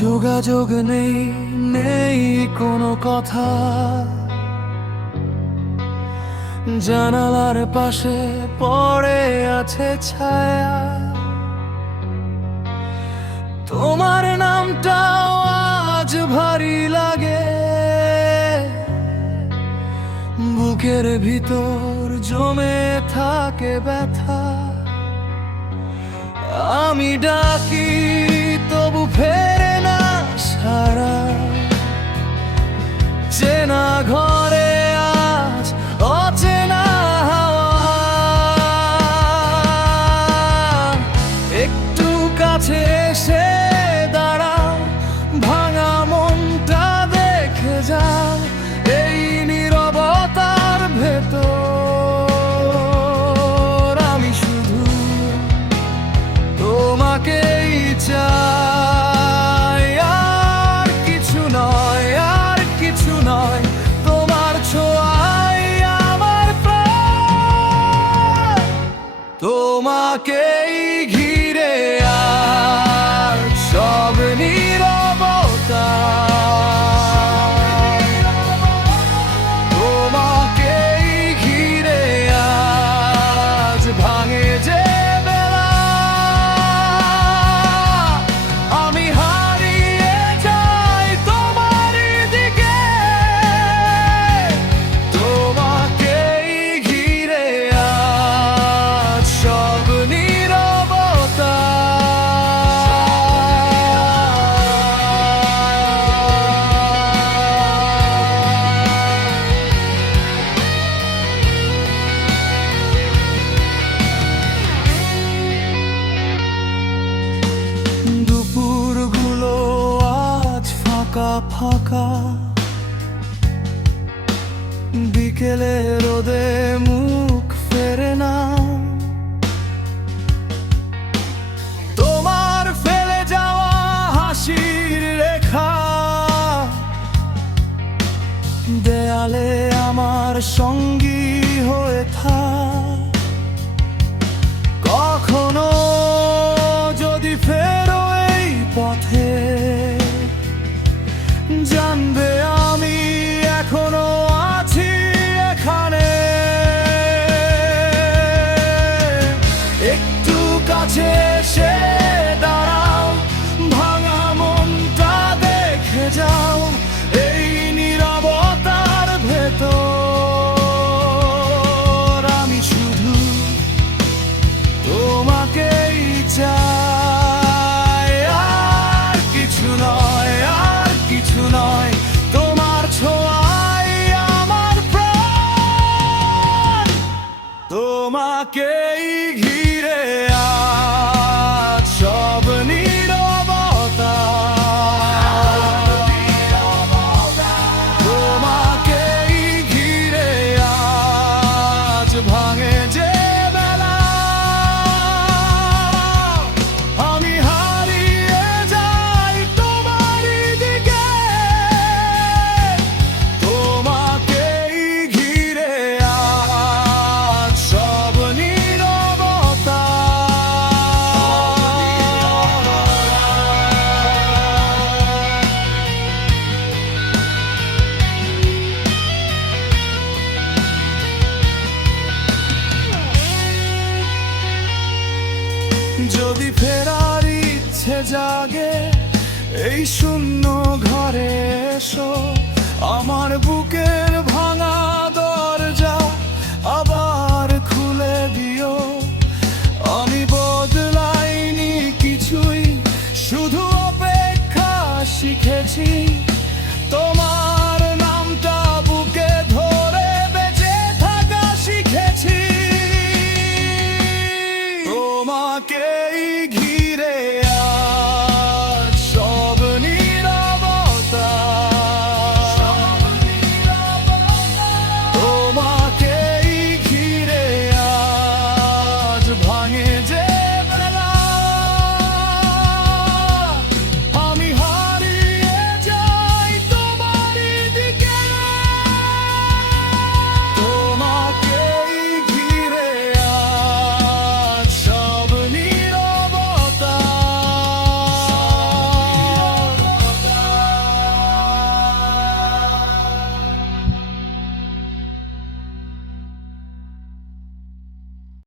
যোগাযোগ নেই, নেই কোনো কথা। জানালার পাশে পড়ে আছে ছায়া, তোমার নামটাও আজ ভারী লাগে। বুকের ভিতর জমে থাকে ব্যথা। আমি ডাকি তবু ফেরে না সারা। চেনা ঘরে আজ অচেনা হাওয়া। একটু কাছে এসে দাঁড়াও, ভাঙা মনটা দেখে যাও। এই নীরবতার ভেতর আমি শুধু তোমাকেই চাই। আর কিছু নয়, আর কিছু নয়। তোমার ছোঁয়াই আমার প্রাণ। তোমাকেই ঘিরে আর সব নীরবতা। তোমাকেই ঘিরে আজ ভাঙে যে বেলা। আমি হারিয়ে যাই তোমার দিকে। তোমাকেই ঘিরে আজ সব নীরবতা। দুপুরগুলো আজ ফাঁকা ফাঁকা। বিকেলে রোদে মুখ ফেরে না। তোমার ফেলে যাওয়া হাসির রেখা দেয়ালে আমার সঙ্গী হয়ে থাক। কখনো যদি ফেরো এই পথে, জানবে আমি এখনো আছি এখানে। একটু কাছে এসে দাঁড়াও, ভাঙা মনটা দেখে যাও। এই নীরবতার ভেতর আমি শুধু তোমাকেই চাই। আর কিছু নয়, আর কিছু নয়। তোমার ছোঁয়াই আমার প্রাণ। তোমাকেই ঘিরে আজ সব নীরবতা। তোমাকেই ঘিরে আজ ভাঙে যে বেলা। আমি হারিয়ে যাই তোমার দিকে। তোমাকেই ঘিরে আজ সব নীরবতা। যদি ফেরার ইচ্ছে জাগে এই শূন্য ঘরে এসো। আমার বুকের ভাঙা দরজা আবার খুলে দিও। আমি বদলাইনি কিছুই, শুধু অপেক্ষা শিখেছি। তোমার